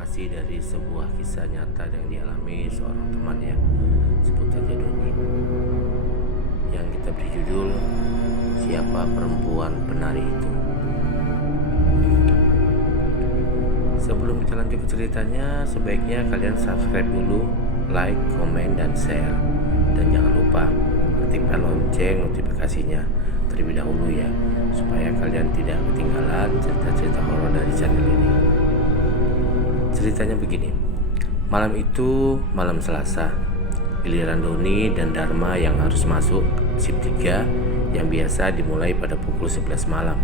masih dari sebuah kisah nyata yang dialami seorang temannya, sebut saja Doni, yang kita beri judul Siapa Perempuan Penari Itu. Sebelum kita lanjut ke ceritanya, sebaiknya kalian subscribe dulu, like, komen, dan share. Dan jangan lupa aktifkan lonceng notifikasinya terlebih dahulu ya, supaya kalian tidak ketinggalan cerita-cerita horor dari channel ini. Ceritanya begini. Malam itu malam Selasa. Giliran Doni dan Dharma yang harus masuk shift 3 yang biasa dimulai pada pukul 11 malam.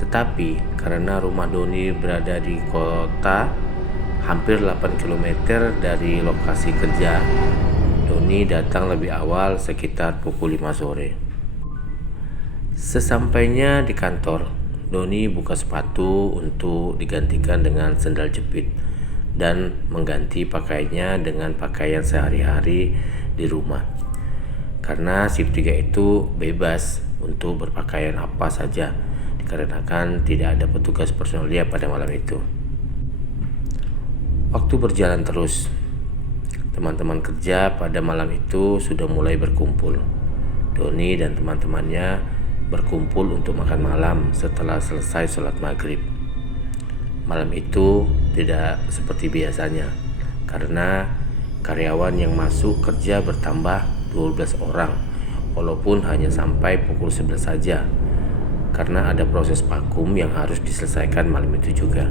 Tetapi karena rumah Doni berada di kota hampir 8 km dari lokasi kerja, Doni datang lebih awal sekitar pukul 5 sore. Sesampainya di kantor, Doni buka sepatu untuk digantikan dengan sendal jepit dan mengganti pakaiannya dengan pakaian sehari-hari di rumah. Karena shift 3 itu bebas untuk berpakaian apa saja, dikarenakan tidak ada petugas personalia pada malam itu. Waktu berjalan terus. Teman-teman kerja pada malam itu sudah mulai berkumpul. Doni dan teman-temannya berkumpul untuk makan malam setelah selesai sholat maghrib. Malam itu tidak seperti biasanya, karena karyawan yang masuk kerja bertambah 12 orang, walaupun hanya sampai pukul 11 saja, karena ada proses vakum yang harus diselesaikan malam itu juga.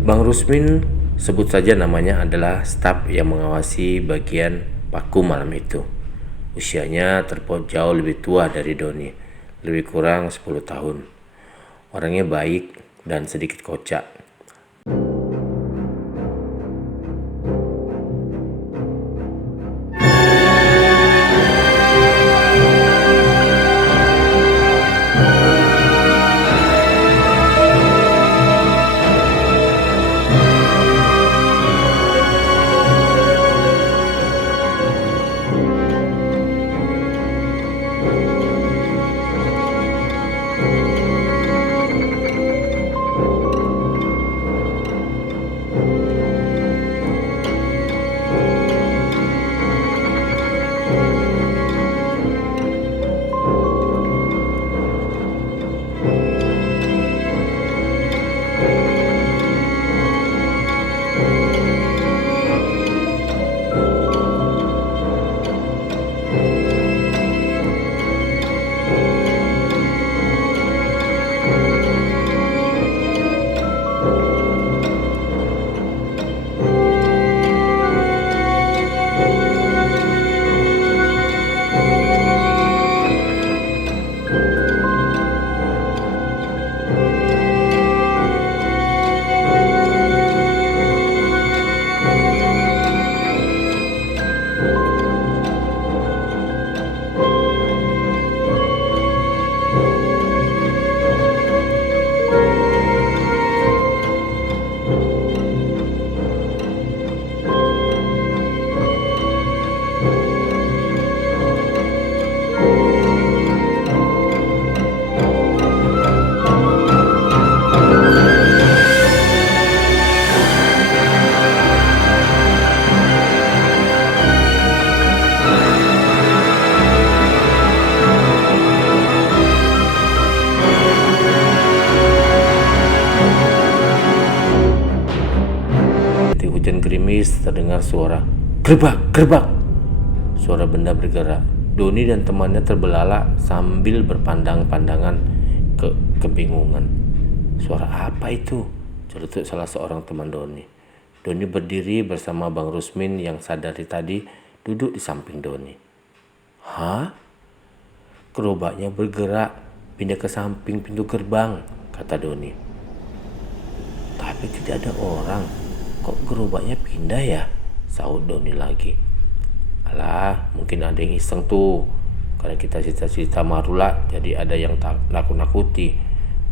Bang Rusmin, sebut saja namanya, adalah staf yang mengawasi bagian vakum malam itu. Usianya jauh lebih tua dari Doni, lebih kurang 10 tahun. Orangnya baik dan sedikit kocak. Hujan gerimis, terdengar suara gerbak, gerbak. Suara benda bergerak. Doni dan temannya terbelalak sambil berpandang-pandangan kebingungan. Suara apa itu? Celutuk salah seorang teman Doni. Doni berdiri bersama Bang Rusmin yang sadari tadi duduk di samping Doni. Hah? Gerobaknya bergerak pindah ke samping pintu gerbang, kata Doni. Tapi tidak ada orang. Kok gerobaknya pindah ya? Sahut Doni lagi. Alah, mungkin ada yang iseng tuh. Karena kita cerita-cerita marula, jadi ada yang nakut-nakuti.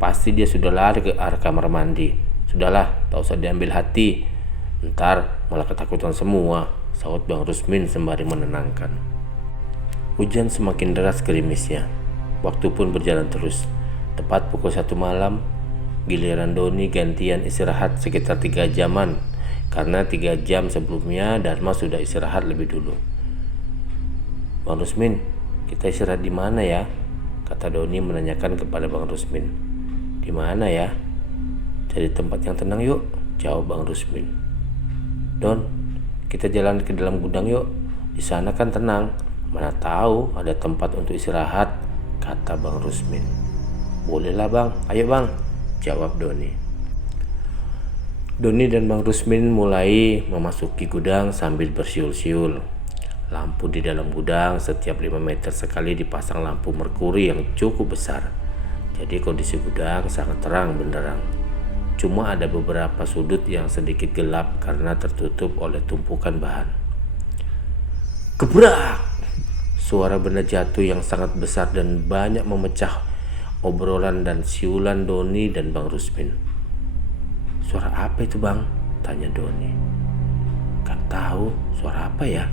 Pasti dia sudah lari ke arah kamar mandi. Sudahlah, tak usah diambil hati. Ntar malah ketakutan semua, sahut Bang Rusmin sembari menenangkan. Hujan semakin deras gerimisnya. Waktu pun berjalan terus. Tepat pukul 1 malam, Giliran Doni gantian istirahat sekitar 3 jaman, karena 3 jam sebelumnya Dharma sudah istirahat lebih dulu. Bang Rusmin, kita istirahat di mana ya? Kata Doni menanyakan kepada Bang Rusmin. Di mana ya? Cari tempat yang tenang yuk, jawab Bang Rusmin. Don, kita jalan ke dalam gudang yuk. Di sana kan tenang. Mana tahu ada tempat untuk istirahat, kata Bang Rusmin. Bolehlah bang, ayo bang, jawab Doni. Doni dan Bang Rusmin mulai memasuki gudang sambil bersiul-siul. Lampu di dalam gudang setiap 5 meter sekali dipasang lampu merkuri yang cukup besar. Jadi kondisi gudang sangat terang benderang. Cuma ada beberapa sudut yang sedikit gelap karena tertutup oleh tumpukan bahan. Gebrak! Suara benda jatuh yang sangat besar dan banyak memecah obrolan dan siulan Doni dan Bang Rusmin. Suara apa itu bang? Tanya Doni. Gak tahu suara apa ya?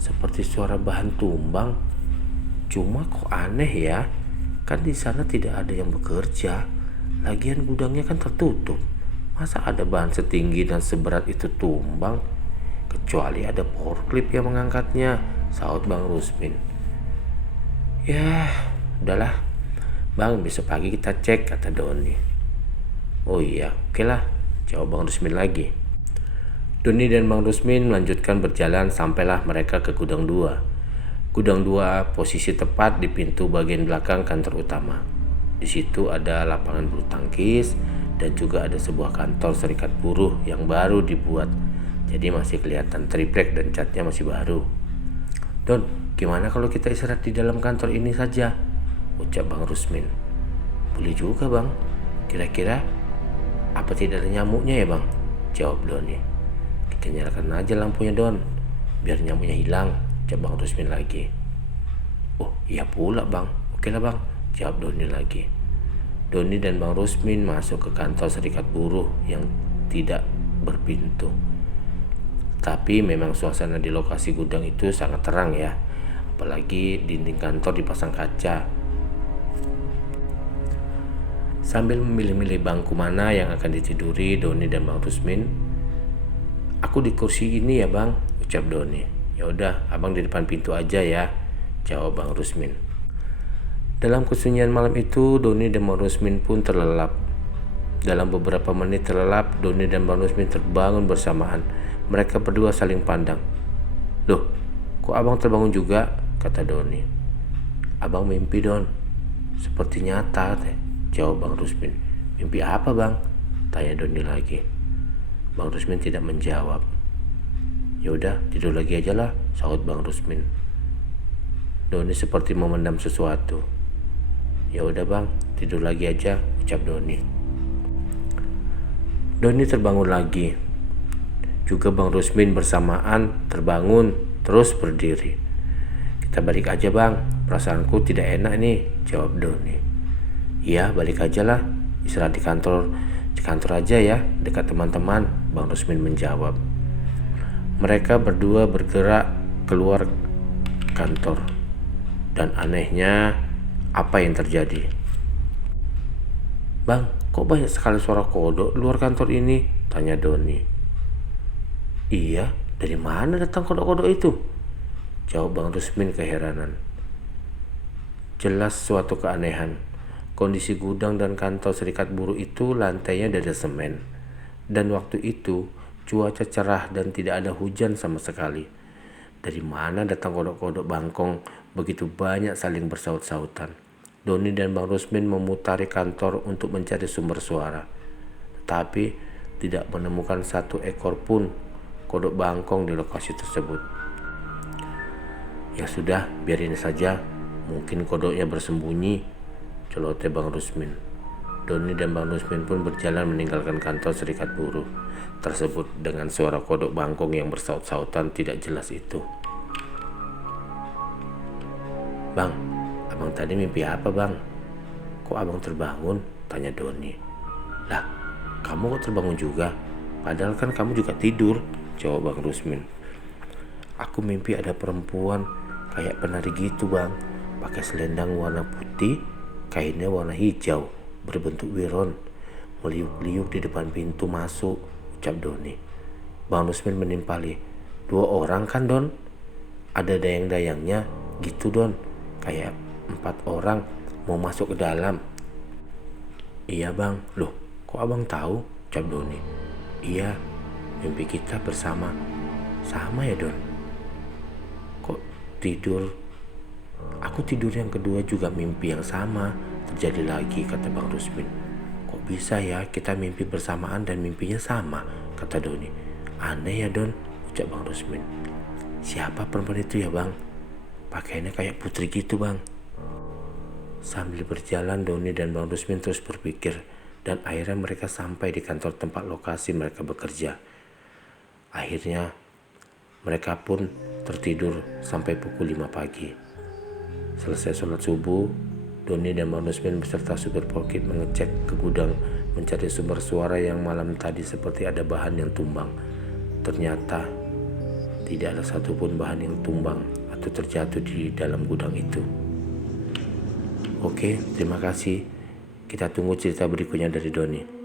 Seperti suara bahan tumbang. Cuma kok aneh ya? Kan di sana tidak ada yang bekerja. Lagian gudangnya kan tertutup. Masa ada bahan setinggi dan seberat itu tumbang? Kecuali ada forklift yang mengangkatnya, sahut Bang Rusmin. Ya, udahlah. Bang, besok pagi kita cek, kata Doni. Oh iya, oke lah, jawab Bang Rusmin lagi. Doni dan Bang Rusmin melanjutkan berjalan sampailah mereka ke gudang 2. Gudang 2 posisi tepat di pintu bagian belakang kantor utama. Di situ ada lapangan bulu tangkis dan juga ada sebuah kantor serikat buruh yang baru dibuat. Jadi masih kelihatan triplek dan catnya masih baru. Don, gimana kalau kita istirahat di dalam kantor ini saja? Ucap Bang Rusmin. Boleh juga bang. Kira-kira apa tidak ada nyamuknya ya bang? Jawab Doni. Kita nyalakan aja lampunya Don, biar nyamuknya hilang, jawab Bang Rusmin lagi. Oh iya pula bang, oke lah bang, jawab Doni lagi. Doni dan Bang Rusmin masuk ke kantor serikat buruh yang tidak berpintu. Tapi memang suasana di lokasi gudang itu sangat terang ya, apalagi dinding kantor dipasang kaca. Sambil memilih-milih bangku mana yang akan ditiduri Doni dan Bang Rusmin, aku di kursi ini ya bang, ucap Doni. Ya udah, abang di depan pintu aja ya, jawab Bang Rusmin. Dalam kesunyian malam itu, Doni dan Bang Rusmin pun terlelap. Dalam beberapa menit terlelap, Doni dan Bang Rusmin terbangun bersamaan. Mereka berdua saling pandang. Loh, kok abang terbangun juga? Kata Doni. Abang mimpi Don, seperti nyata teh, jawab Bang Rusmin. Mimpi apa bang? Tanya Doni lagi. Bang Rusmin tidak menjawab. Ya udah, tidur lagi aja lah, sahut Bang Rusmin. Doni seperti memendam sesuatu. Ya udah bang, tidur lagi aja, ucap Doni. Doni terbangun lagi. Juga Bang Rusmin bersamaan terbangun terus berdiri. Kita balik aja bang, perasaanku tidak enak nih, jawab Doni. Iya balik aja lah, istirahat di kantor aja ya, dekat teman-teman, Bang Rusmin menjawab. Mereka berdua bergerak keluar kantor. Dan anehnya, apa yang terjadi? Bang, kok banyak sekali suara kodok luar kantor ini? Tanya Doni. Iya, dari mana datang kodok-kodok itu? Jawab Bang Rusmin keheranan. Jelas suatu keanehan. Kondisi gudang dan kantor serikat buruh itu lantainya dari semen. Dan waktu itu cuaca cerah dan tidak ada hujan sama sekali. Dari mana datang kodok-kodok bangkong begitu banyak saling bersaut-sautan? Doni dan Bang Rusmin memutari kantor untuk mencari sumber suara. Tetapi tidak menemukan satu ekor pun kodok bangkong di lokasi tersebut. Ya sudah, biarin saja. Mungkin kodoknya bersembunyi, celoteh Bang Rusmin. Doni dan Bang Rusmin pun berjalan meninggalkan kantor serikat buruh tersebut dengan suara kodok bangkong yang bersaut-sautan tidak jelas itu. Bang, abang tadi mimpi apa bang? Kok abang terbangun? Tanya Doni. Lah, kamu kok terbangun juga? Padahal kan kamu juga tidur, jawab Bang Rusmin. Aku mimpi ada perempuan kayak penari gitu bang, pakai selendang warna putih, kainnya warna hijau, berbentuk wiron. meliuk-liuk di depan pintu masuk, ucap Doni. Bang Rusmin menimpali. 2 orang kan, Don? Ada dayang-dayangnya gitu, Don. Kayak 4 orang mau masuk ke dalam. Iya, Bang. Loh, kok Abang tahu? Ucap Doni. Iya, mimpi kita bersama. Sama ya, Don? Kok tidur? Aku tidur yang kedua juga mimpi yang sama. Terjadi lagi, kata Bang Rusmin. Kok bisa ya kita mimpi bersamaan dan mimpinya sama, kata Doni. Aneh ya, Don, ucap Bang Rusmin. Siapa perempuan itu ya, Bang? Pakaiannya kayak putri gitu, Bang. Sambil berjalan, Doni dan Bang Rusmin terus berpikir, dan akhirnya mereka sampai di kantor tempat lokasi mereka bekerja. Akhirnya mereka pun tertidur sampai pukul 5 pagi. Selesai sholat subuh, Doni dan Bang Rusmin beserta supir Polkit mengecek ke gudang mencari sumber suara yang malam tadi seperti ada bahan yang tumbang. Ternyata tidak ada satupun bahan yang tumbang atau terjatuh di dalam gudang itu. Oke, terima kasih. Kita tunggu cerita berikutnya dari Doni.